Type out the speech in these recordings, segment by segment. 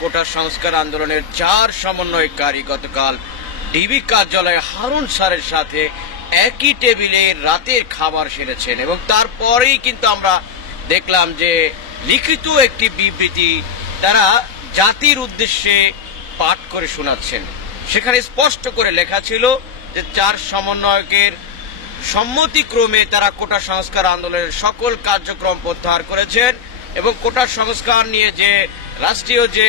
কোটা সংস্কার আন্দোলনের 4 সমন্বয়কারী গতকাল ডিবি কার্যালয়ে হারুন স্যারের সাথে একই টেবিলে রাতের খাবার সেরেছেন এবং তারপরেই কিন্তু আমরা দেখলাম যে লিখিত একটি বিবৃতি তারা জাতির উদ্দেশ্যে পাঠ করে শোনাচ্ছেন। সেখানে স্পষ্ট করে লেখা ছিল যে 4 সমন্বয়কের সম্মতিক্রমে তারা কোটা সংস্কার আন্দোলনের সকল কার্যক্রম প্রত্যাহার করেছেন এবং কোটা সংস্কার নিয়ে যে রাষ্ট্রীয় যে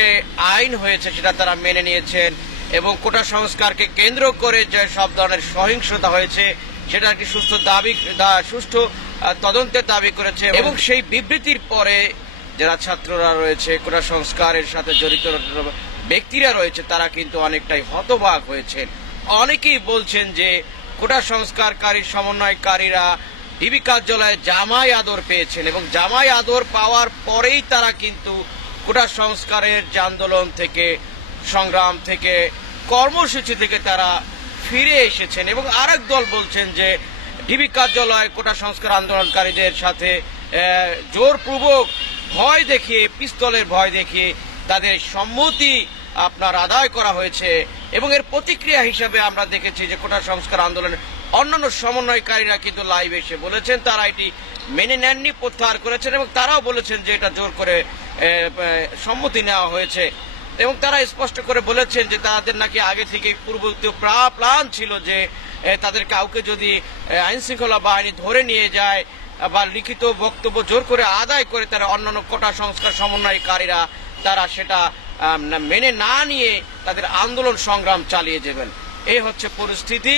আইন হয়েছে সেটা তারা মেনে নিয়েছেন এবং কোটা সংস্কারকে কেন্দ্র করে যে সব ধরনের সহিংসতা হয়েছে সেটা একটি সুষ্ঠু তদন্তের দাবি করেছে এবং সেই বিবৃতির পরে যারা ছাত্ররা রয়েছে, কোটা সংস্কারের সাথে জড়িত ব্যক্তিরা রয়েছে, তারা কিন্তু অনেকটাই হতবাক হয়েছেন। অনেকেই বলছেন যে কোটা সংস্কারকারী সমন্বয়কারীরা ডিবি কার্যালয়ে জামাই আদর পেয়েছেন এবং জামাই আদর পাওয়ার পরেই তারা কিন্তু কোটা সংস্কারের যে আন্দোলন থেকে, সংগ্রাম থেকে, কর্মসূচি থেকে তারা ফিরে এসেছেন এবং আরেক দল বলছেন যে ডিবি কার্যালয়ে কোটা সংস্কার আন্দোলনকারীদের সাথে জোরপূর্বক ভয় দেখিয়ে, পিস্তলের ভয় দেখিয়ে তাদের সম্মতি আদায় করা হয়েছে এবং এর প্রতিক্রিয়া হিসাবে আমরা দেখেছি যে কোটা সংস্কার আন্দোলনের অন্যান্য সমন্বয়কারীরা কিন্তু লাইভ এসে বলেছেন তারা এটি মেনে নেননি, প্রত্যাহার করেছেন এবং তারাও বলেছেন যে এটা জোর করে সম্মতি নেওয়া হয়েছে এবং তারা স্পষ্ট করে বলেছেন যে তাদের নাকি আগে থেকে পূর্ববর্তী প্ল্যান ছিল যে তাদের কাউকে যদি আইন শৃঙ্খলা বাহিনী ধরে নিয়ে যায় বা লিখিত বক্তব্য জোর করে আদায় করে তারা অন্যান্য কোটা সংস্কার সমন্বয়কারীরা তারা সেটা মেনে না নিয়ে তাদের আন্দোলন সংগ্রাম চালিয়ে যাবেন। এই হচ্ছে পরিস্থিতি।